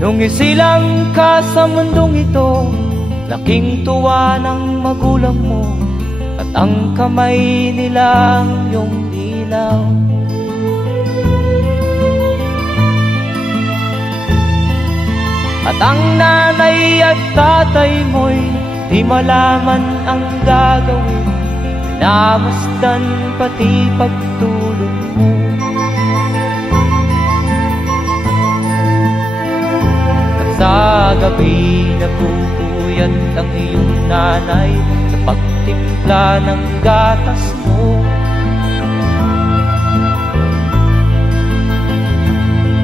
Nung isilang ka sa mundong ito, laking tuwa ng magulang mo, at ang kamay nila ang iyong ilaw. At ang nanay at tatay mo'y di malaman ang gagawin, namasdan pati pagtulog mo. At sa gabi napupuyat ang iyong nanay sa pagtimpla ng gatas mo.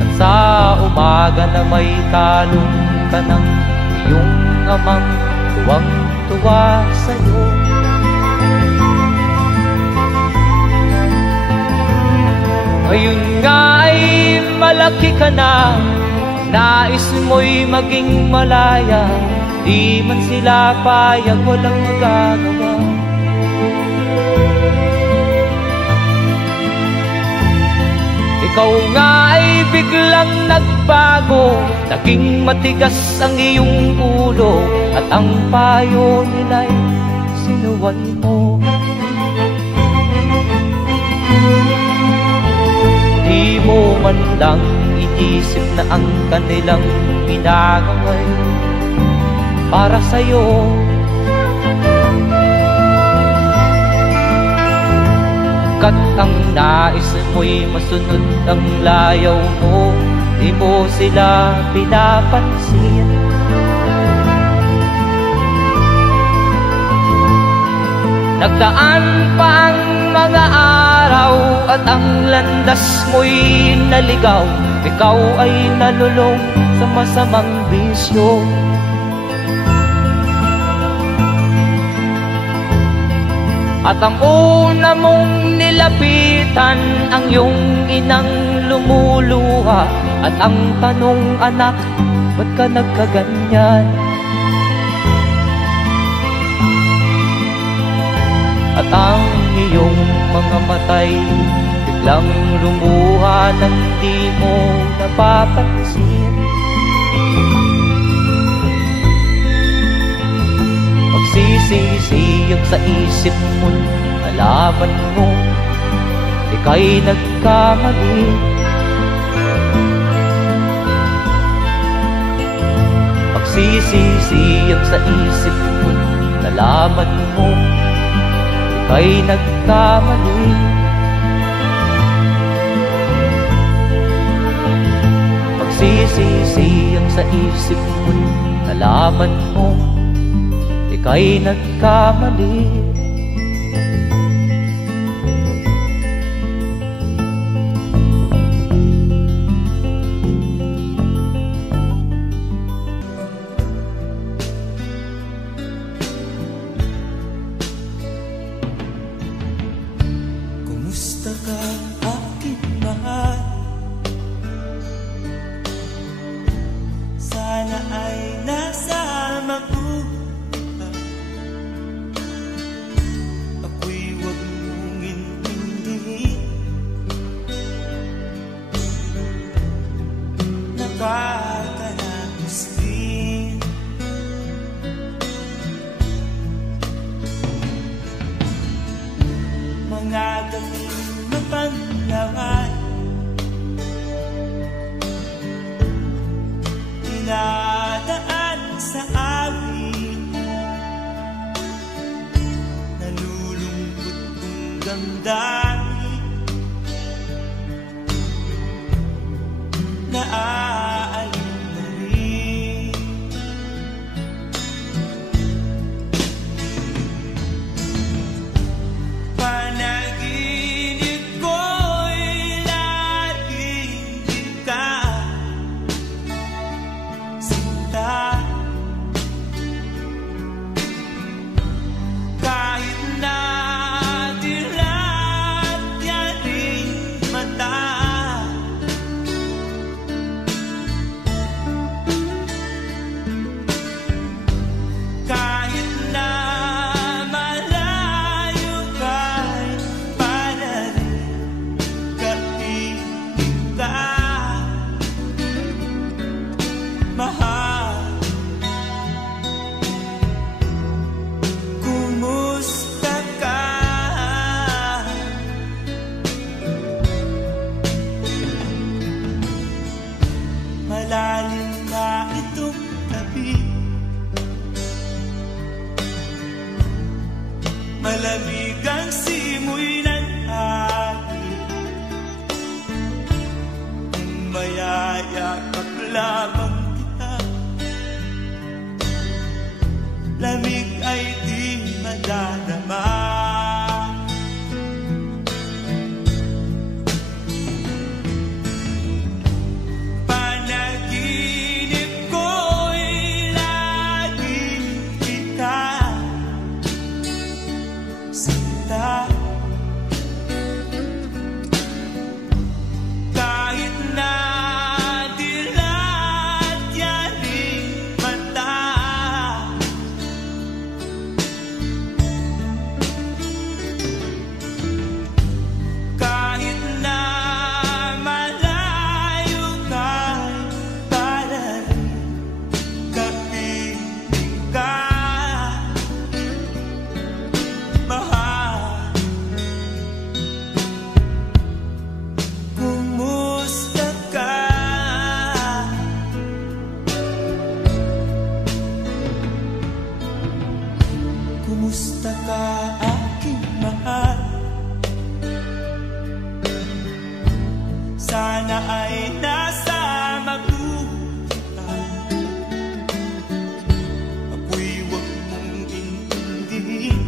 At sa umaga na may talong ka ng iyong amang tuwang-tuwa sa'yo. Ngayon nga ay malaki ka na, nais mo'y maging malaya, di man sila payag, walang magagawa. Ikaw nga ay biglang nagbago, naging matigas ang iyong ulo, at ang payo nila'y sinuwan mo. Di mo man lang iisip na ang kanilang ginagawa'y para sa'yo. Kat ang nais mo'y masunod ang layaw mo, di mo sila pinapansin. Nagdaan pa ang mga araw at ang landas mo'y naligaw, ikaw ay nalulong sa masamang bisyo. At ang una mong nilapitan ang iyong inang lumuluha, at ang tanong, anak, ba't ka nagkaganyan? At ang iyong mga matay biglang lumuha nang di mo napapansin. Magsisisiyag sa isip mo, nalaman mo ika'y nagkamali. Magsisisiyag sa isip mo, nalaman mo ika'y nagkamali. Magsisisiyag sa isip mo, nalaman mo ika'y nagkamali. Kumusta ka, aking mahal? Sana ay nasa mabuti. Ako'y huwag mong intindihin, nakakaraos din. Mga gabing mapanlawan, dinadaan sa awit, nalulungkot kong damdamin, naaalim na rin. Panaginip ko'y laging ikaw, sinta. Kahit na di lang malalim na itong tabi. Malamig ang simoy ng hangin, kung mayayakap lamang kita, lamig ay di madarama. Kumusta ka, aking mahal? Sana ay nasa mabuti ka. Ako'y huwag mong intindihin,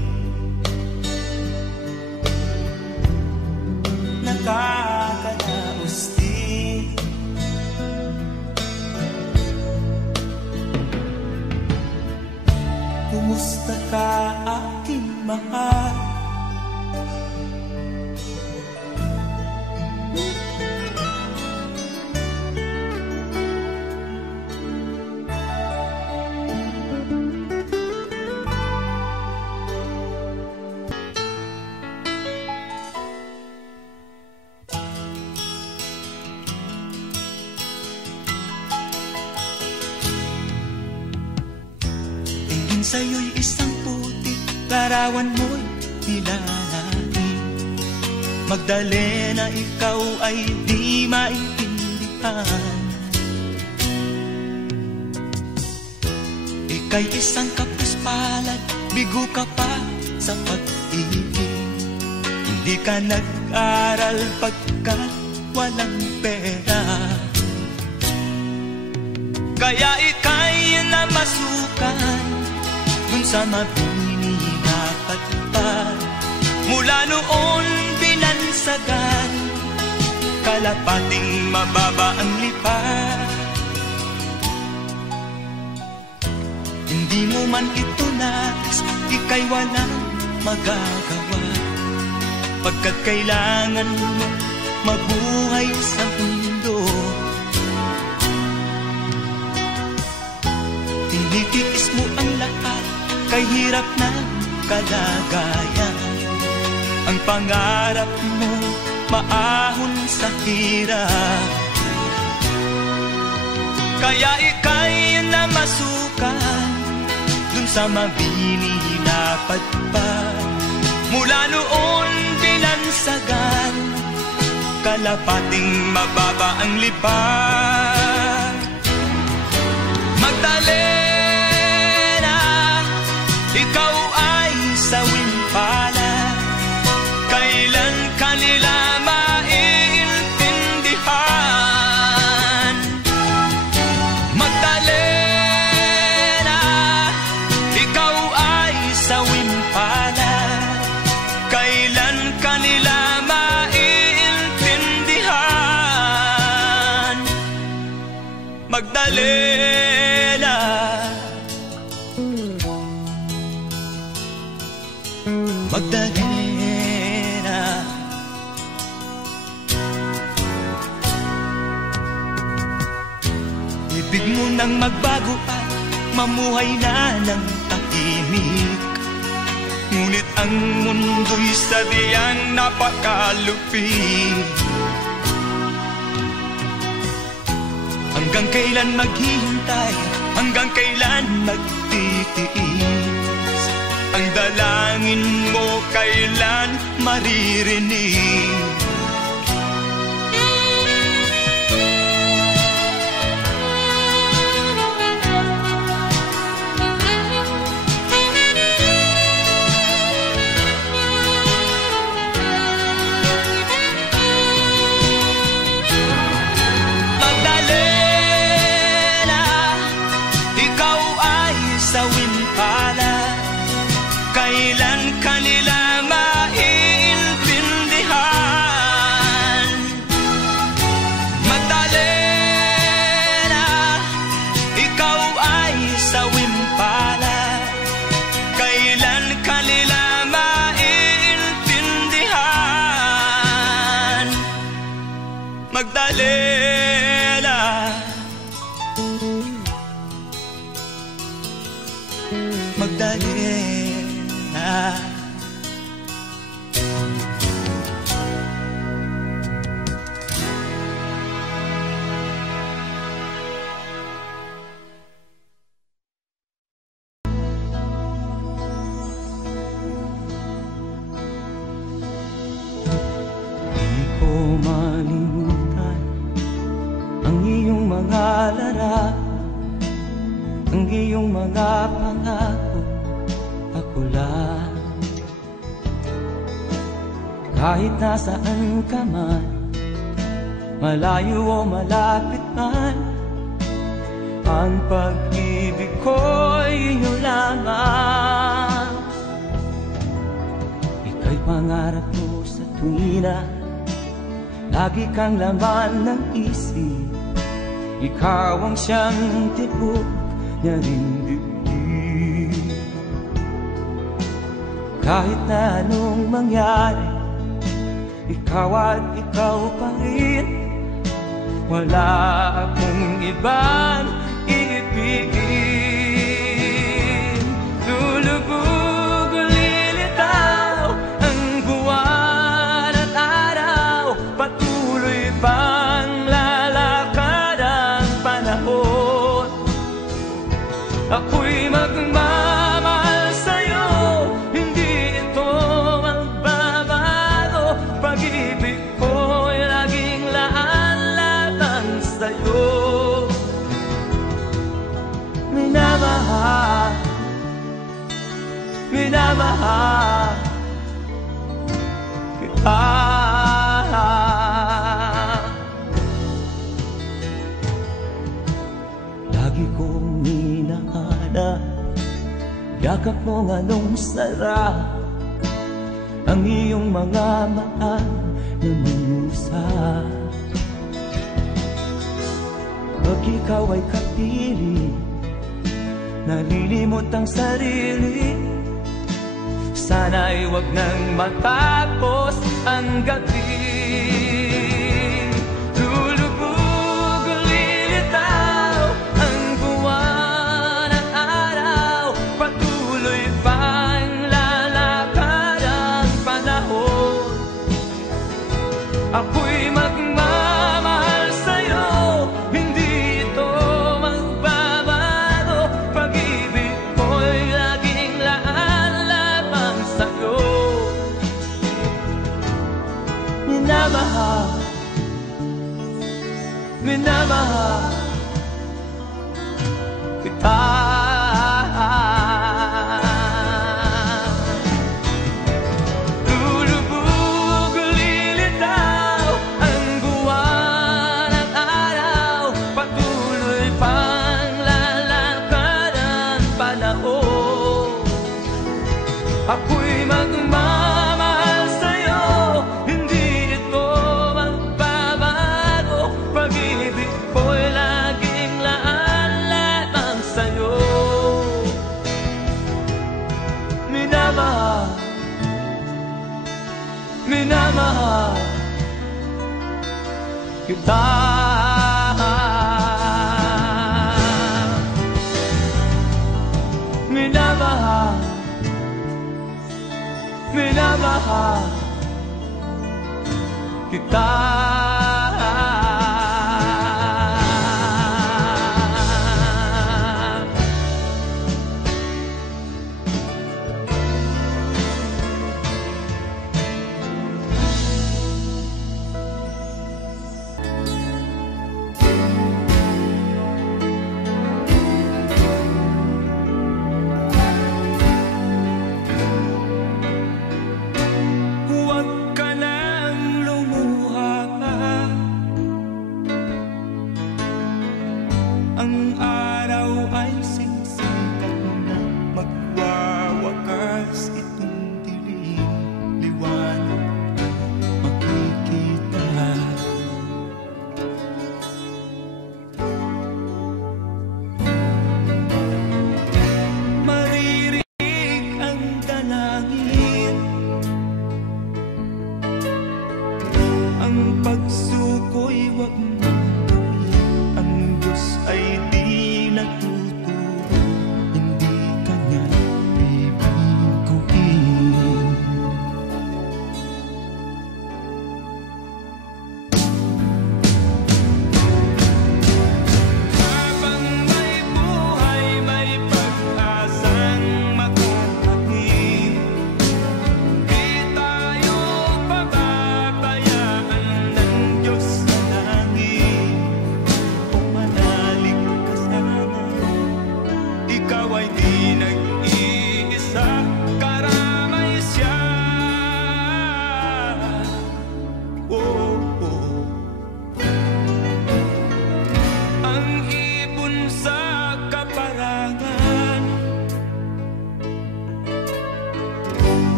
nakakanaos din. Kumusta ka, aking mahal? Tingin sa'yo'y isang puti, larawan mo'y nilalain. Magdalena, ikaw ay di maintindihan. Ika'y isang kapuspalad, bigo ka pa sa pag-ibig. Hindi ka nag-aral pagkat walang pera, kaya ika'y namasukan dun sa mabini dapat pa. Mula noon binansagan, kalapating mababa ang lipat. Hindi mo man ito nais, ika'y walang magagawa, pagkat kailangan mo mabuhay sa mundo. Tinitiis mo ang lahat, kay hirap ng kalagayan. Ang pangarap mo maahon sa hirap, kaya ika'y namasukan dun sa mabini dapat pa. Mula noon binansagan, kalapating mababa ang lipat. Magdalena, ikaw ay sawing palad, kailan kanila maiintindihan. Magdalena, ikaw ay sawing palad, kailan kanila maiintindihan. Magdalena, Magdalena, ibig mo nang magbago at mamuhay na ng tahimik. Ngunit ang mundo'y sadyang napakalupit. Hanggang kailan maghihintay, hanggang kailan magtitiis, ang dalangin mo kailan maririnig. Magdalena. Magdalena. Di ko malimutan ang iyong mga larap, ang iyong mga pangako, ako lang. Kahit nasaan ka man, malayo o malapit man, ang pag-ibig ko'y iyo lamang. Ika'y pangarap ko sa tuwina, lagi kang laman ng isip. Ikaw ang siyang tibok niya rin dibdib. Kahit na anong mangyari, ikaw at ikaw pa rin. Wala akong ibang iibigin. Lulubog o lilitaw ang buwan at araw, patuloy pang lalakad ang panahon. Ako'y magmamahal sa'yo, hindi ito magbabago. Pag-ibig ko'y laging laan-latang sa'yo. Minamahal, minamahal kita. Lagi kong minahanap yakap mong anong sarap, ang iyong mga mata na mangusap. Pag ikaw ay kapili, nalilimot ang sarili. Sana'y wag nang matapos ang gabi. Lulubog o lilitaw ang buwan at araw, patuloy pang lalakad ang panahon. Ako'y magmamahal sa'yo, hindi ito magbabago. Pag-ibig ko'y laging laan lamang sa'yo. Minamahal, minamahal kita. Lulubog o lilitaw ang buwan at araw, patuloy pang lalakad ang panahon. Ako'y magmamahal sa'yo, hindi ito magbabago. Pag-ibig ko'y laging laan lamang sa'yo. Minamahal, minamahal kita. Minamahal, minamahal kita. Huwag ka nang lumuha pa, ang araw ay sisikat na magwawakas. Itong dilim, liwanag makikita. Maririnig ang dalangin, ang pagsuko'y wag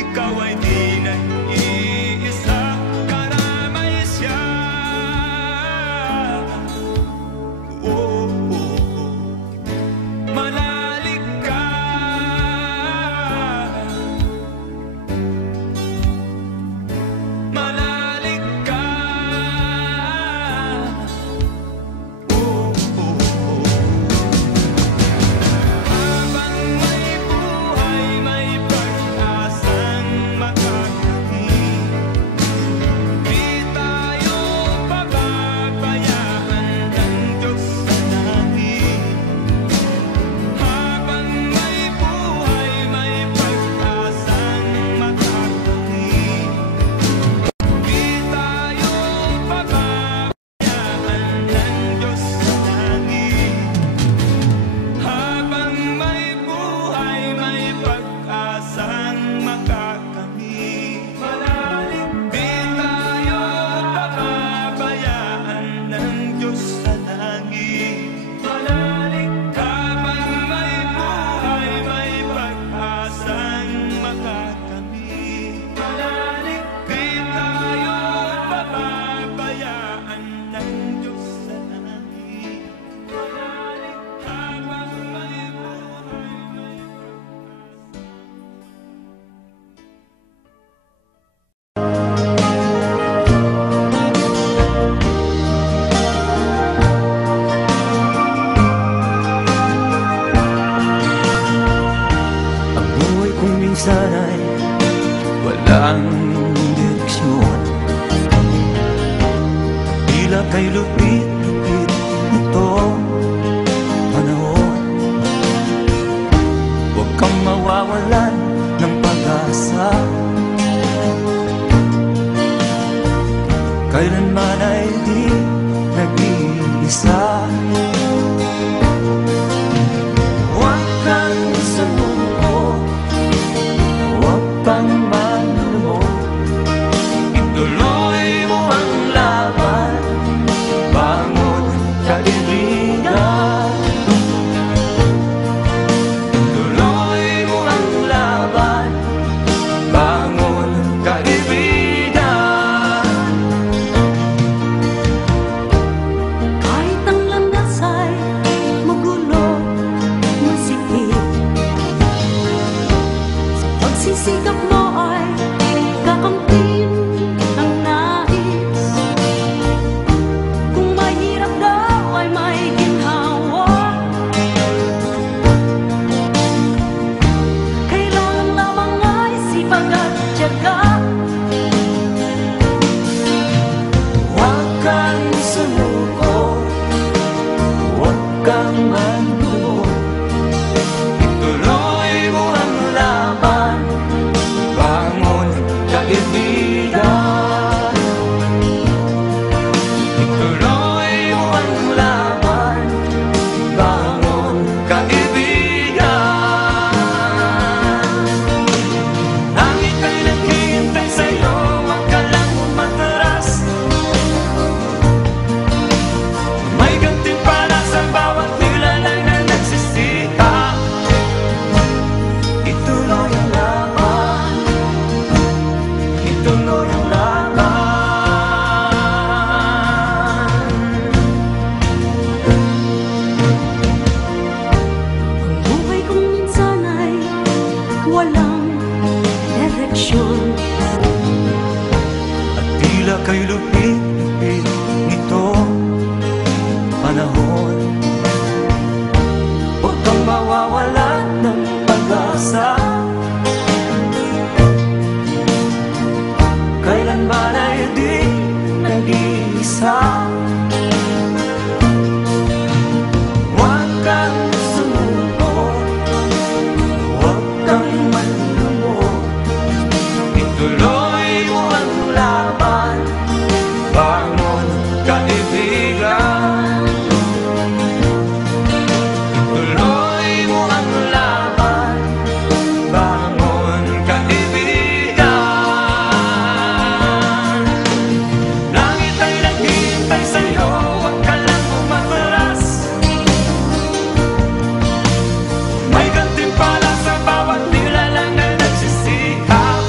ikaw ay di nag-iisa, karamay siya. Oh, oh, oh. Malalig ka, malalig ka. Oh, oh, oh. Habang may buhay, may pag-asang makakamit. Di tayo pababayaan ng Diyos sa langit. Habang may buhay, may pag-asang makakamit. Di tayo pababayaan ng Diyos sa langit. Habang may buhay, may pag-asang makakamit. Malalim, di tayo pababayaan ng Diyos sa langit. Malalim, habang may buhay, may pag-asang makakamit. Malalim, di tayo pababayaan ng Diyos sa langit. Malalim, habang may buhay, may Ang buhay kong minsan ay walang direksyon. Tila kay lupit-lupit nitong panahon. Huwag kang mawawalan ng pag-asa. Kailanman ay di nag-iisa. Huwag kang sumuko, huwag kang manlumod. Ituloy mo ang laban, bangon kaibigan. Ituloy mo ang laban, bangon kaibigan. Kahit ang landas ay magulo, masikip, sa pagsisikap mo ay kakamtin ang nais. Kung mahirap daw ay may ginhawa, kailangan lamang ay sipag at tiyaga. Huwag kang sumuko, huwag kang manlumod. Ituloy mo ang laban, bangon kaibigan. Ituloy mo ang laban, bangon kaibigan. Langit ay naghihintay sa'yo, huwag ka lang umatras. May gantimpala sa bawat nilalang na nagsisikap. Ituloy ang laban, ituloy ang laban. Ang buhay kong minsan ay walang direksyon. At tila kay lupit-lupit nitong panahon. Huwag kang mawawalan ng pag-asa. Kailanman ay di nag-iisa. Huwag kang sumuko, huwag kang manlumod. Ituloy mo ang laban, bangon kaibigan. Ituloy mo ang laban, bangon kaibigan. Langit ay naghihintay sa'yo, huwag ka lang umatras. May gantimpala sa bawat nilalang na nagsisikap.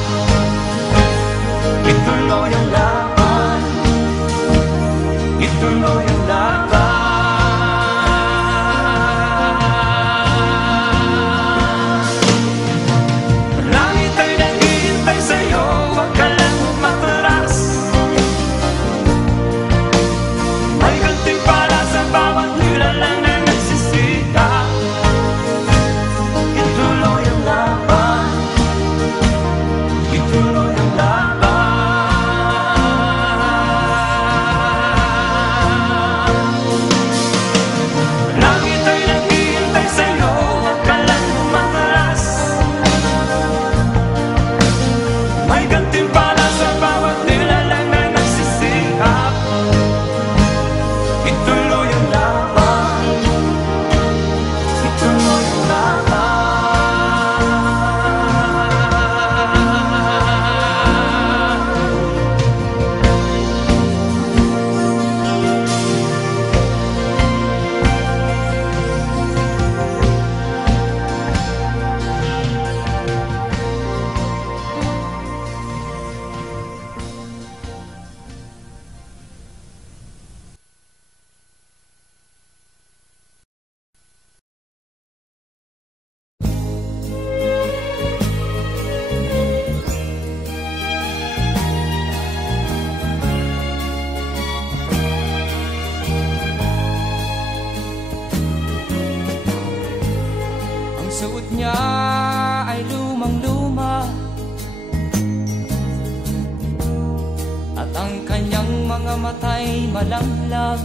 mga mata'y malamlam.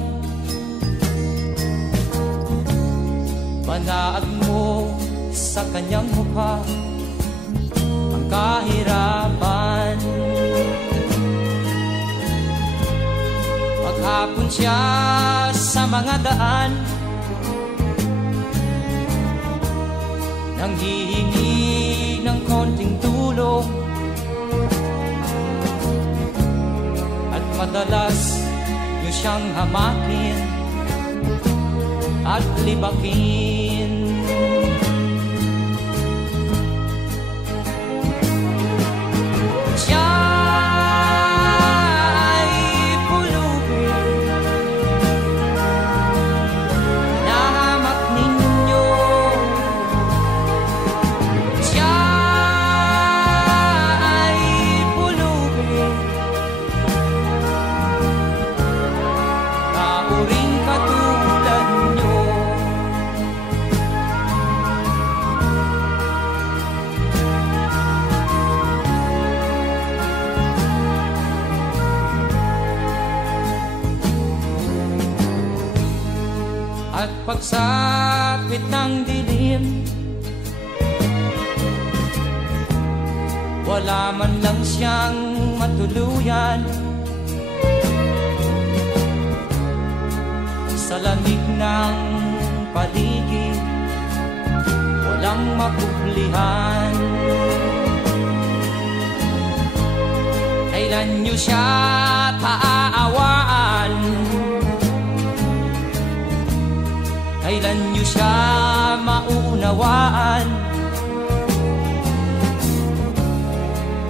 Panaag mo sa kanyang mukha ang kahirapan. Maghapon siya sa mga daan, nanghihingi ng konting tulong. At madalas niyo siyang hamakin at libakin. Siya'y pulubin na hamak ninyo. Siya'y pulubin kauring katulad nyo. At pagsapit ng dilim, wala man lang siyang matuluyan. Sa lamig ng paligid, walang mapuplihan. Kailan niyo siya taaawaan? Kailan niyo siya maunawaan?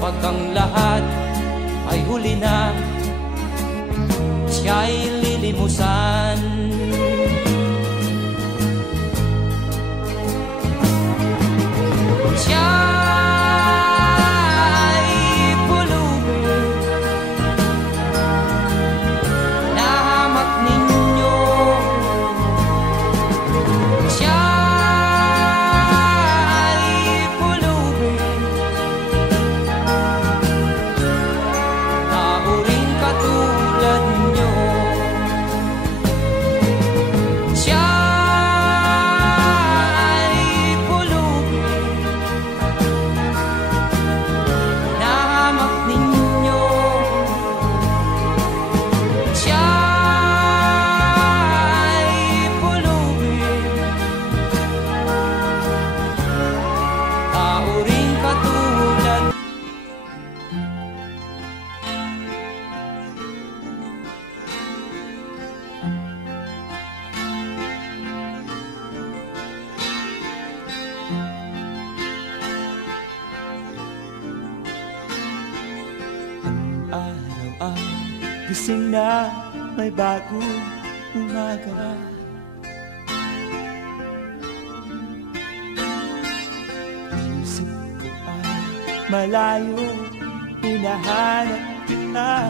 Pag ang lahat ay huli na, siya'y lilimusan. Siya'y pulubin na hamak ninyo. Siya'y pulubin na uring katulad nyo. Siya'y pulubin na hamak ninyo. Siya'y pulubin kauring katulad. Araw ang gising na may bagong umaga. Isip ko ay malayo, hinahanap kita.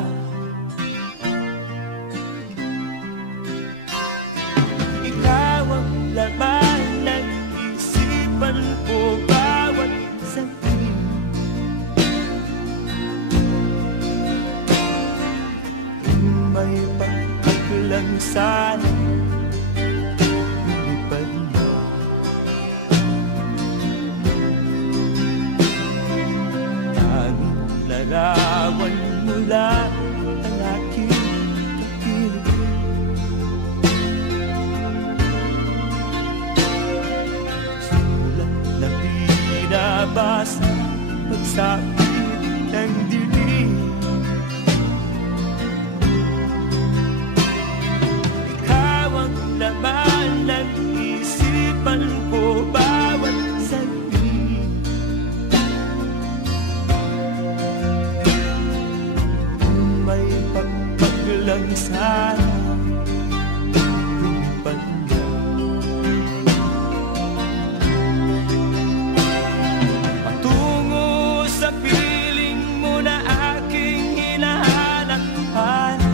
Ikaw ang laman ng isipan ko bawat sandali. May pagkaklang sana lumipad na. Tanging larawan mo lang ang aking kapiling. Sulat na binabasa pagsapit ng dilim. Laman ng isipan ko bawat saglit. May pagpaglang sana lumipad na. Patungo sa piling mo na aking hinahanap-hanap.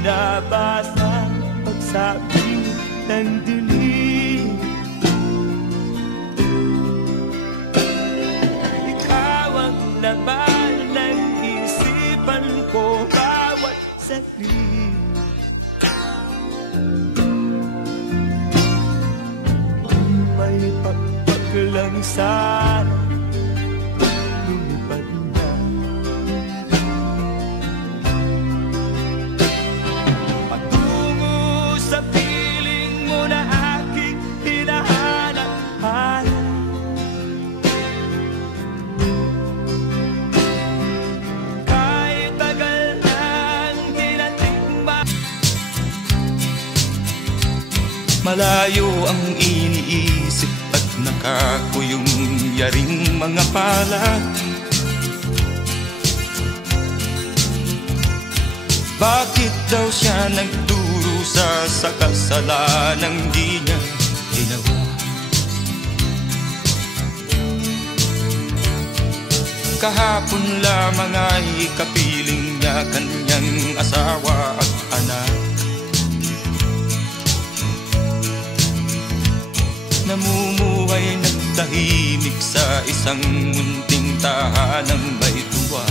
binabasa pagsabi ng dilim. Ikaw ang laman ng isipan ko bawat saglit. May pagpaglang sana lumipad na. Patungo sa piling mo na aking hinahanap-hanap. Kahit tagal nang tinatikman, malayo ang iniisip at nakakuyong yaring mga palad. Bakit daw siya nagdurusa sa kasalanang di niya ginawa? Kahapon lamang ay kapiling niya kanyang asawa at anak. Namumuhay nagtahimik sa isang munting tahanang may tuwa.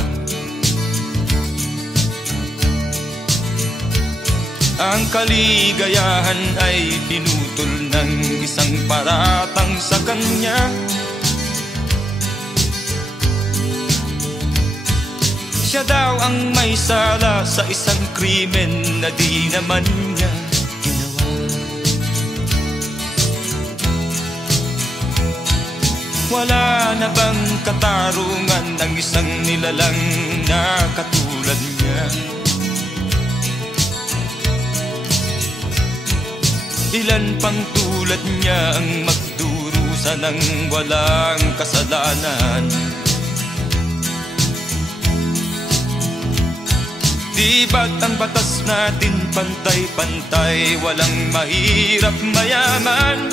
Ang kaligayahan ay pinutol ng isang paratang sa kanya. Siya daw ang may sala sa isang krimen na di naman niya ginawa. Wala na bang katarungan ng isang nilalang na katulad niya? Ilan pang tulad niya ang magdurusa ng walang kasalanan? Di ba't ang batas natin pantay-pantay, walang mahirap mayaman?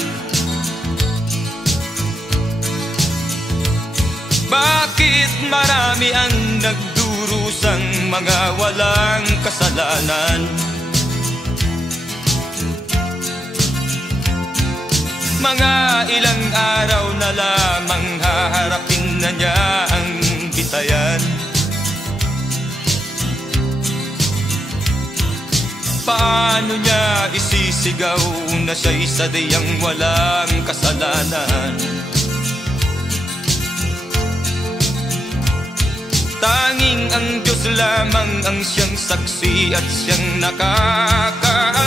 Bakit marami ang nagdurusang mga walang kasalanan? Mga ilang araw na lamang haharapin na niya ang bitayan. Paano niya isisigaw na siya'y sadyang walang kasalanan? Tanging ang Diyos lamang ang siyang saksi at siyang nakakaalam.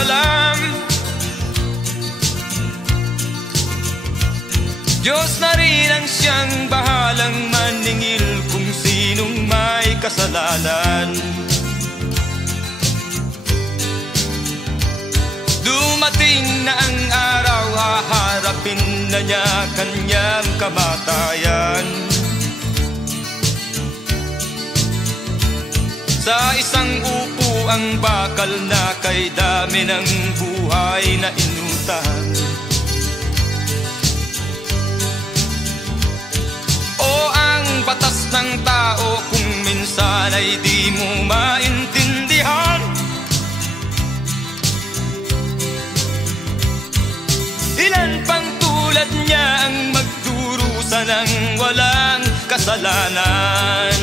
Diyos na rin ang siyang bahalang maningil kung sinong may kasalanan. Dumating na ang araw, haharapin na niya kanyang kamatayan. Sa isang upo ang bakal na kay dami ng buhay na inutang. O ang batas ng tao kung minsan ay di mo maintindihan. Ilan pang tulad niya ang magdurusa ng walang kasalanan?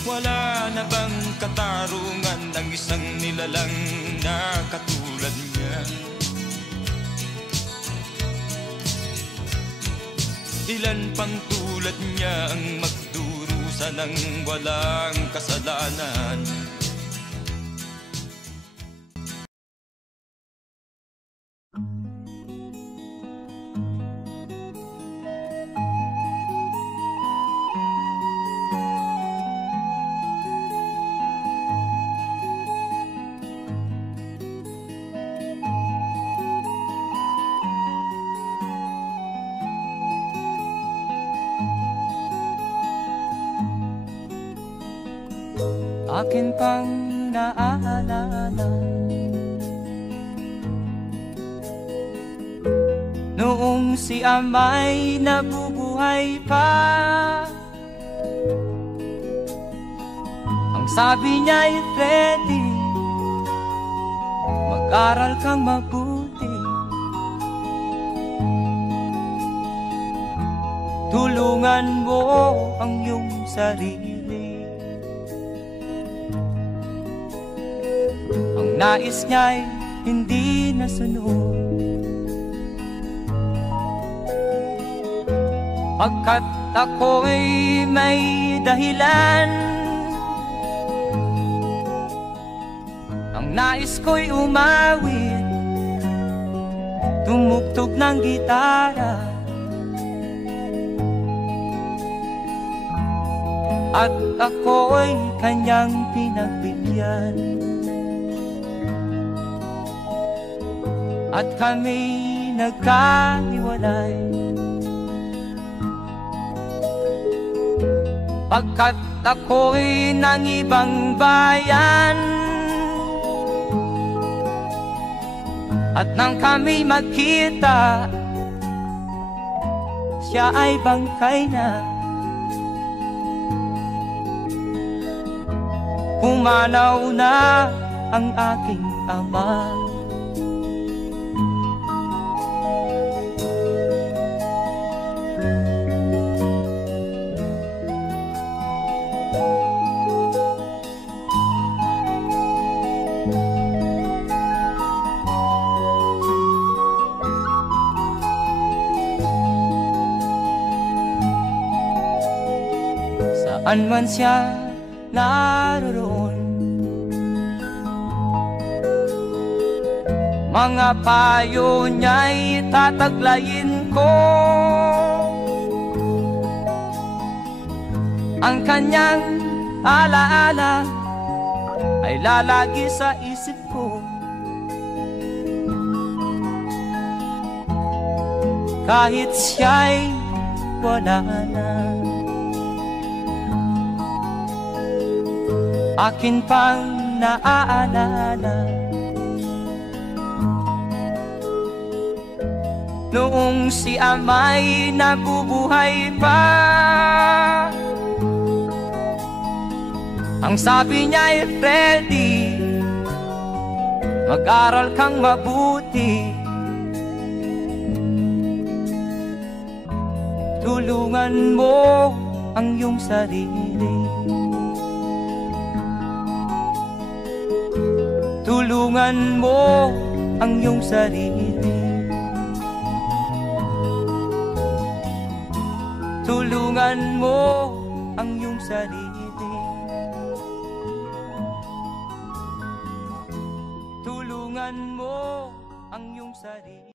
Wala na bang katarungan ng isang nilalang na katulad niya? Ilan pang tulad niya ang magdurusa ng walang kasalanan? akin pang naaalala. Noong si ama'y nabubuhay pa, ang sabi niya'y Freddy, mag-aral kang mabuti, tulungan mo ang iyong sarili. Ang nais niya'y hindi nasunod, pagkat ako'y may dahilan. Ang nais ko'y umawit, tumugtog ng gitara, at ako'y kanyang pinagbigyan. At kami nagkahiwalay, pagkat ako'y ng ibang bayan. At nang kami magkita, siya ay bangkay na. Pumanaw na ang aking ama. Saan man siya naroon, mga payo niya'y tataglayin ko. Ang kanyang alaala ay lalagi sa isip ko, kahit siya'y wala na. Akin pang naaalala, noong si ama'y nabubuhay pa, ang sabi niya'y Freddy, mag-aral kang mabuti, tulungan mo ang iyong sarili, tulungan mo ang iyong sarili, tulungan mo ang iyong sarili, tulungan mo ang iyong sarili.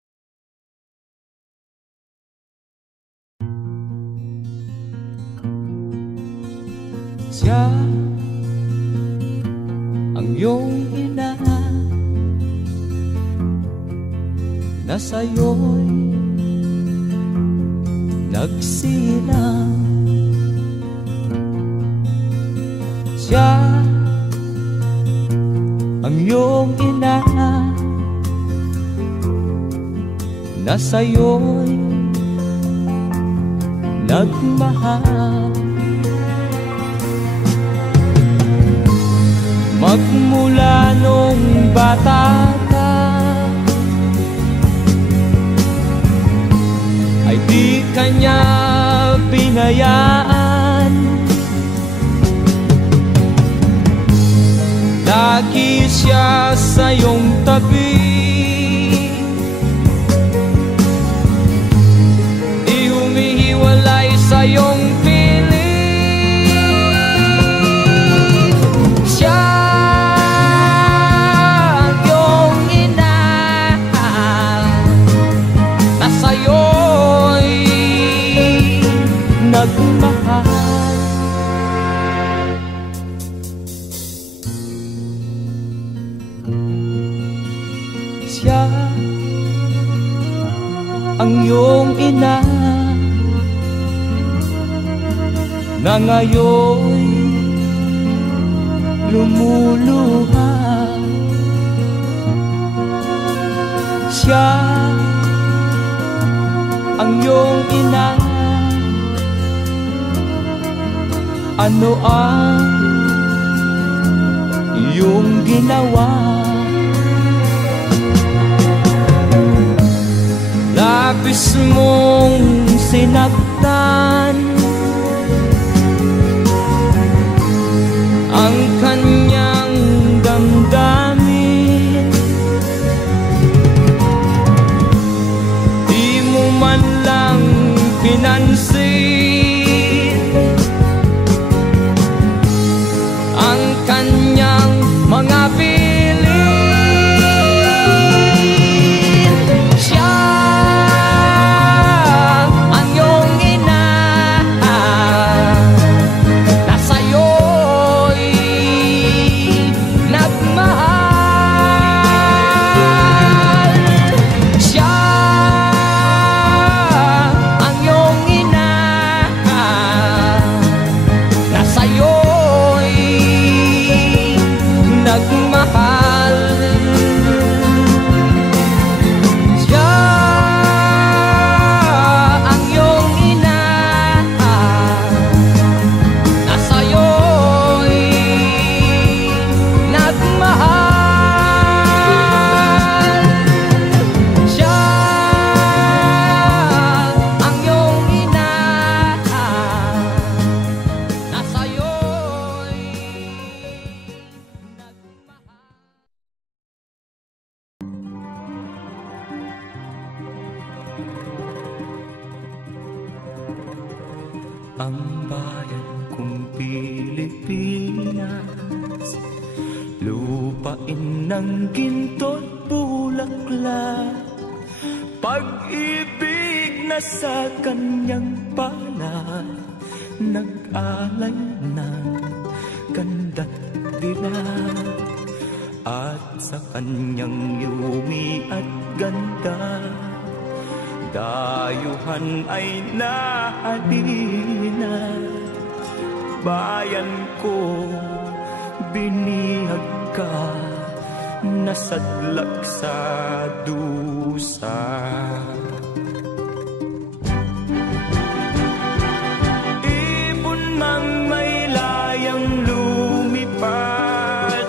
Siya ang iyong ina na sa'yo'y nagsilang. Siya ang iyong ina na sa'yo'y nagmahal. Magmula nung bata ka ay di kanya binayaan. Lagi siya sa iyong tabi, di humihiwalay sa iyong piling. Siya nagmahal. Siya ang iyong ina na ngayon lumuluha. Siya ang iyong ina. Ano ang iyong ginawa? Labis mong sinaktan ang kanyang damdamin. Di mo man lang pinansin ang kanyang mga bilin. Siya ang iyong ina na sa'yo'y nagmahal. Siya ang iyong ina na sa'yo'y nagmahal. Siya ang iyong ina na sa'yo'y nagmahal. Siya ang iyong ina na sa'yo'y ang bayan kong Pilipinas, lupain ng ginto't bulaklak, pag-ibig na sa kanyang palad, nag-alay ng ganda't dilag, at sa kanyang yumi at ganda, dayuhan ay nahalina. Bayan ko, binihag ka, nasadlak sa dusa. Ibon mang may layang lumipad,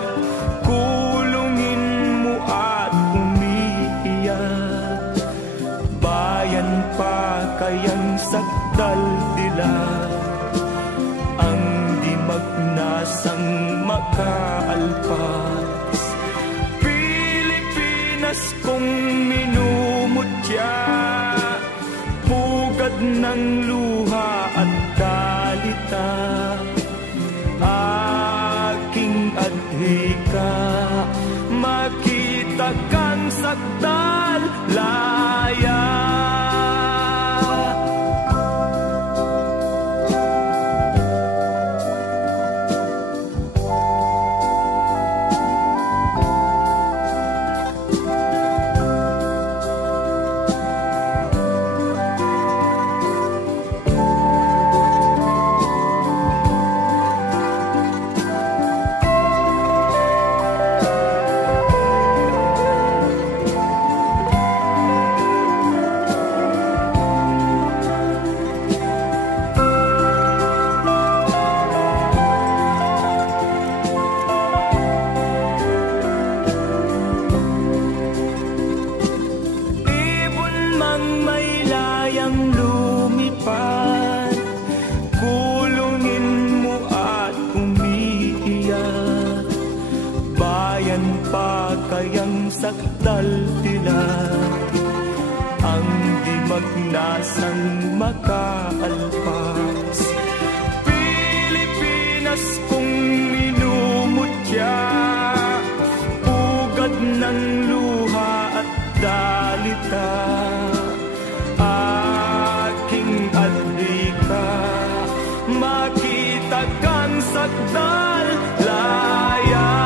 kulungin mo at umiiyak. Bayan pa kayang sakdal dilag, ang di magnasang makaalpas. Pilipinas kong minumutya, pugad ng luha at dalita, aking adhika, makita kang sakdal laya. Sakdal dilag, ang di magnasang makaalpas. Pilipinas kong minumutya, pugad ng luha at dalita, aking adhika, makita kang sakdal laya.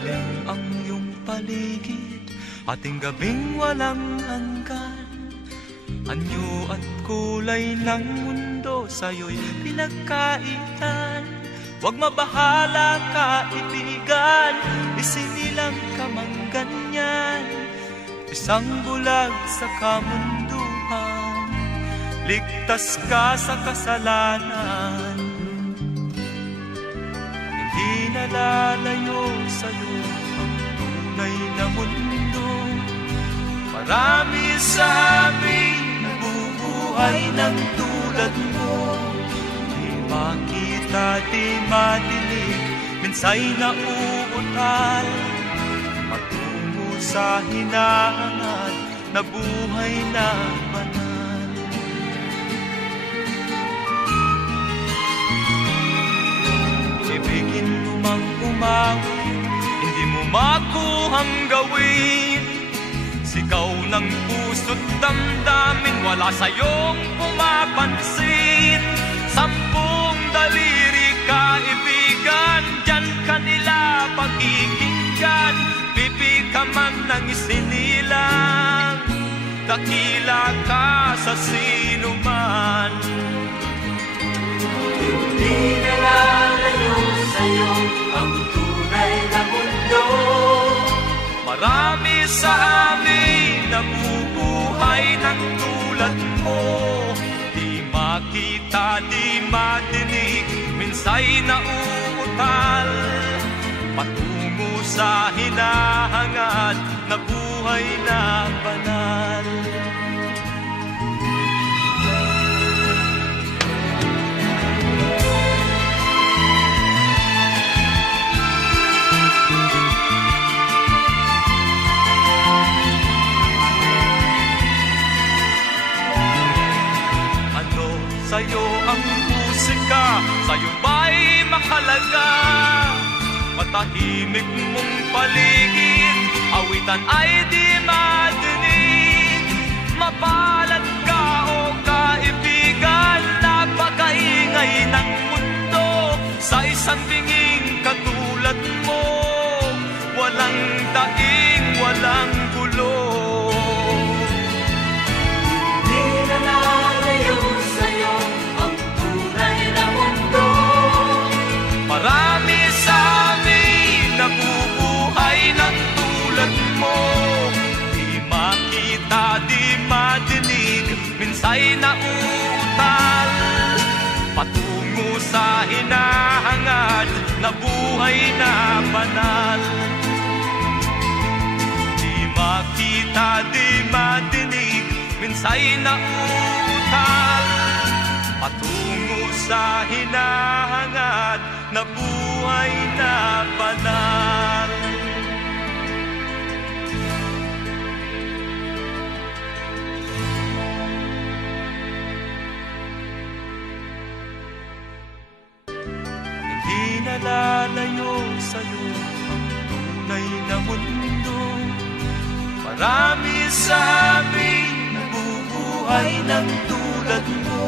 Madilim ang iyong paligid, ating gabing walang hanggan. Anyo at kulay ng mundo sa'yo'y pinagkaitan. Huwag mabahala kaibigan, isinilang ka mang ganyan. Isang bulag sa kamunduhan, ligtas ka sa kasalanan. Hindi nalalayo sa'yo ang tunay na mundo. Marami sa amin nabubuhay ng tulad mo. Di makita, di madinig, minsay nauutal. Matungo sa hinahangat na buhay na banal. Ibigin mo mang umawit, hindi mo makuhang gawin. Sigaw ng puso't damdamin, wala sa'yong pumapansin. 10 daliri kaibigan, diyan kanila pagkikinggan. Pipi ka man ng isinilang, dakila ka sa sinuman. Hindi nalalayo sa'yo ang tunay na mundo. Marami sa amin nabubuhay ng tulad mo. Di makita, di madinig, minsay nauutal. Patungo sa hinahangad na buhay na banal. Sa'yo ang musika, sa'yo ba'y makalaga? Matahimik mong paligid, awitan ay di madinig. Mapalad ka o kaibigan, napakaingay ng mundo. Sa isang binging katulad mo, walang daing, walang gulo. Di na nalayo sa'yo ang tunay na mundo. Marami sa amin nabubuhay ng tulad mo. Di makita, di madinig, minsay nauutal. Patungo sa hinahangad na buhay na banal. Di makita, di madinig, minsay nauutal. Patungo sa hinahangad na buhay na banal. Hindi nalalayo sa'yo ang tunay na mundo. Marami sa amin nabubuhay ng tulad mo.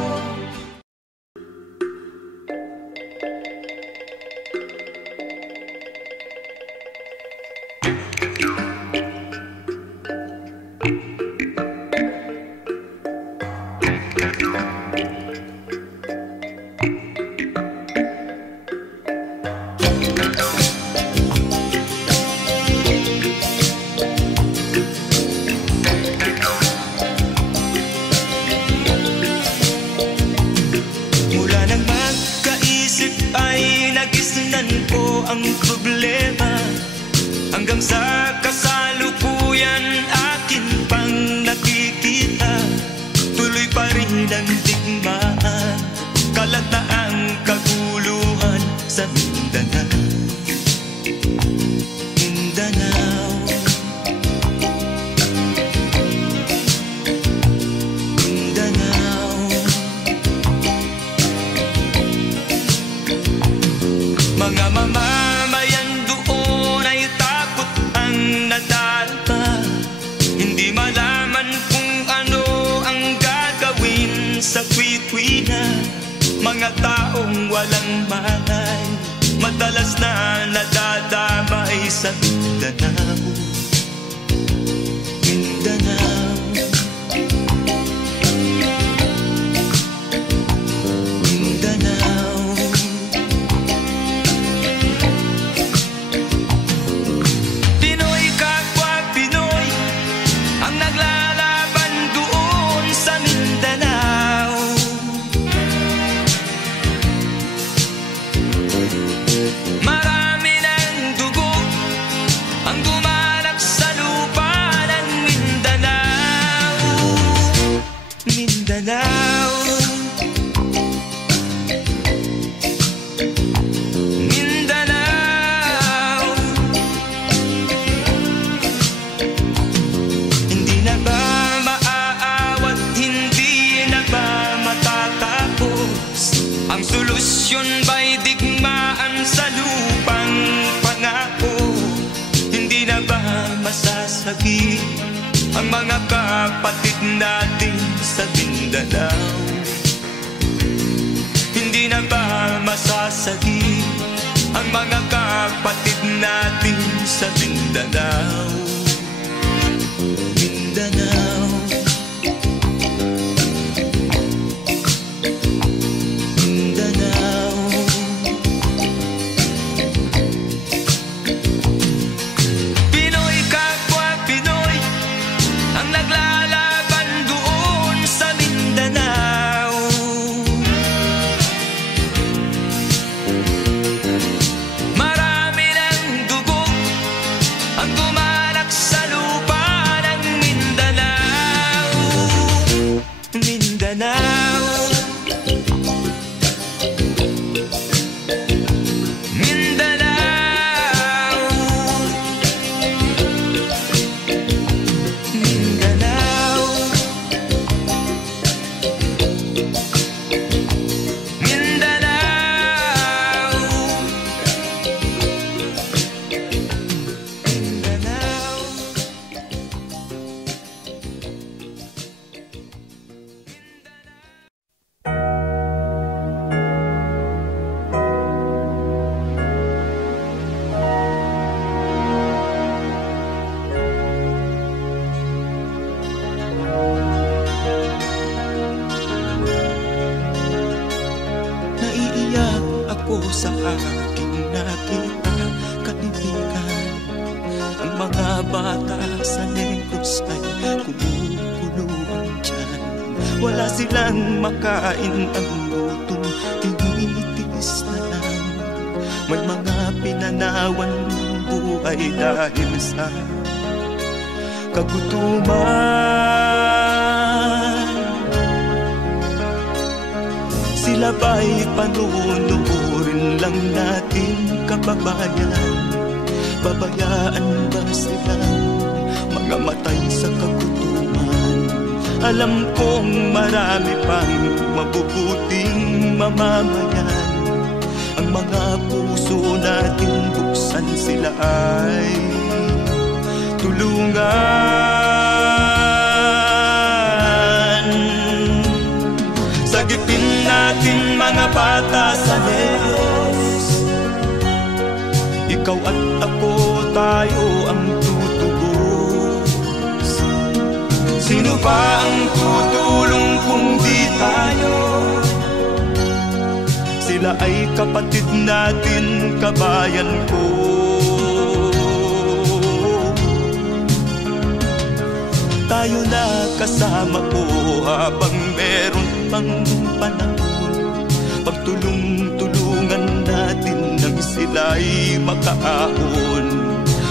Ang problema hanggang sa kasalukuyan akin pang nakikita. Tuloy pa rin ang digmaan, kalat na ang kaguluhan sa Mindanao. Mindanao, Mindanao. Mga mamamayan doon ay takot ang nadalpa. Hindi malaman kung ano ang gagawin sa kwitwi na. Mga taong walang malay, madalas na nadadamay sa Mindanao. Mindanao, Mindanao. Pinoy kapwa Pinoy ang naglalaban doon sa Mindanao. Marami ng dugo ang dumalak sa lupa ng Mindanao. Mindanao, Mindanao. Hindi na ba maaawat, hindi na ba matatapos? Ang solusyon ba'y digmaan sa lupang pangako? Hindi na ba masasagi ang mga kapatid natin sa Mindanao? Hindi na ba masasagi ang mga kapatid natin sa Mindanao? Mindanao, Mindanao. Pinoy kapwa Pinoy ang naglalaban doon sa Mindanao. Marami ng dugo ang dumalak sa lupa ng Mindanao. Mindanao, Mindanao, Mindanao, Mindanao, Mindanao. Naiiyak ako sa aking nakita, kaibigan. Ang mga bata sa Negros ay kumukuluan dyan. Wala silang makain, ang gutom tinitiis na lang. May mga pinanawan ng buhay dahil sa kagutuman. Sila ba'y panunurin lang natin, kababayan? Babayaan ba silang mga matay sa kagutuman? Alam kong marami pang mabubuting mamamayan. Ang mga puso natin buksan, sila ay tulungan. Sagipin natin mga bata sa Negros. Ikaw at ako, tayo ang tutubos. Sino ba ang tutulong kung di tayo? Sila ay kapatid natin, kabayan ko. Tayo na kasama ko habang meron pang panahon. Pagtulong-tulungan natin nang sila'y makaahon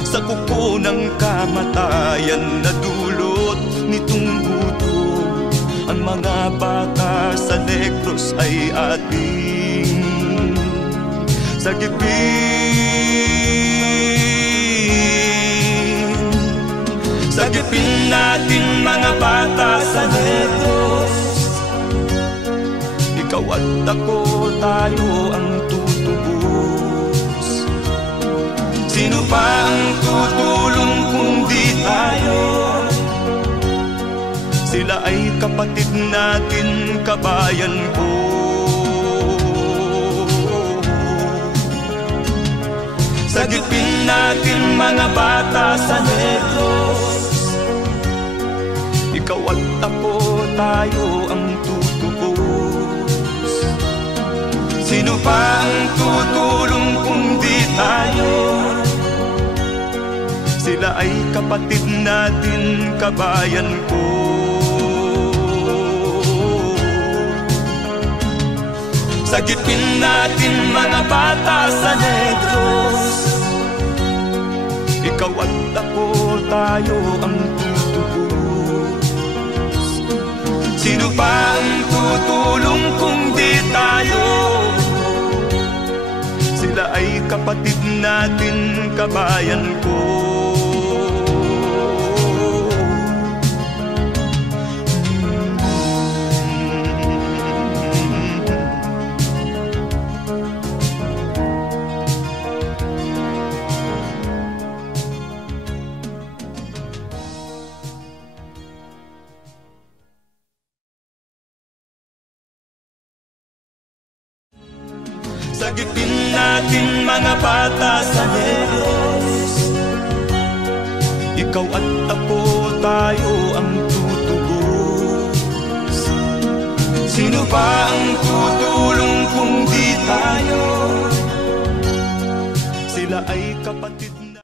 sa kuko ng kamatayan na dulot nitong gutom. Ang mga bata sa Negros ay ating sagipin. Sagipin natin mga bata sa Negros. Ikaw at ako, tayo ang tutubos. Sino pa ang tutulong kung di tayo? Sila ay kapatid natin, kabayan ko. Sa Sagipin natin mga bata sa Negros, ikaw at ako, tayo ang tutubos. Sino pa ang tutulong kung di tayo? Sila ay kapatid natin, kabayan ko. Sagipin natin mga bata sa Negros, ikaw at ako, tayo ang tutubos. Sino pa ang tutulong kung di tayo? Sila ay kapatid natin, kabayan ko. Sagipin natin mga bata sa Negros, ikaw at ako, tayo ang tutubos. Sino pa ang tutulong kung di tayo? Sila ay kapatid na.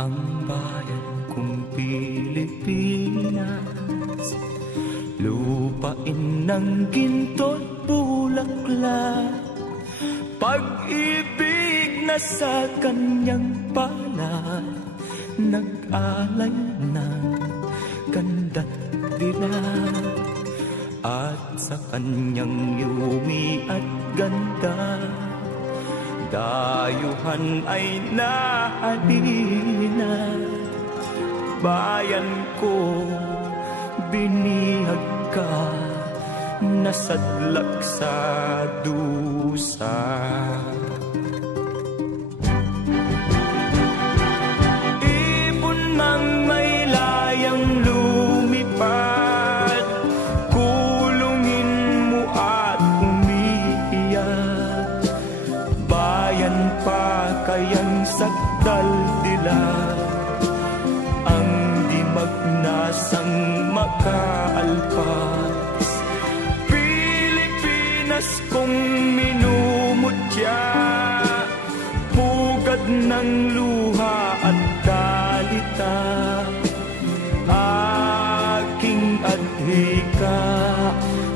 Ang bayan kong Pilipinas, lupain ng ginto't bulaklak, pag-ibig na sa kanyang palad, nag-alay ng ganda't dilag. At sa kanyang yumi at ganda, dayuhan ay nahalina. Bayan ko, binihag ka, nasadlak sa dusa. Ibon mang may layang lumipad, kulungin mo at umiiyak. Bayan pa kayang sakdal dilag, ang di magnasang makaalpas. Pilipinas kong minumutya, pugad ng luha at dalita, aking adhika,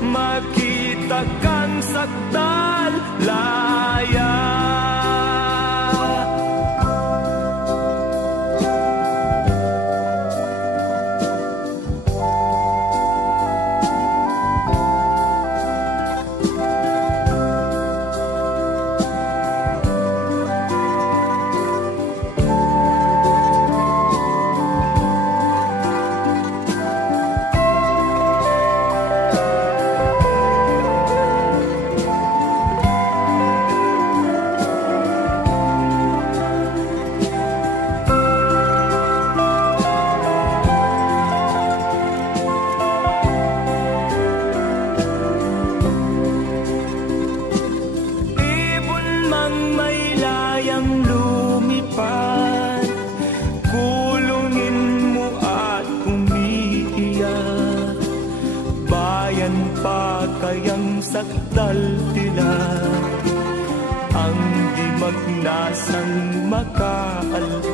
makita kang sakdal laya. Kayang sakdal dilag, ang di magnasang makaalpas.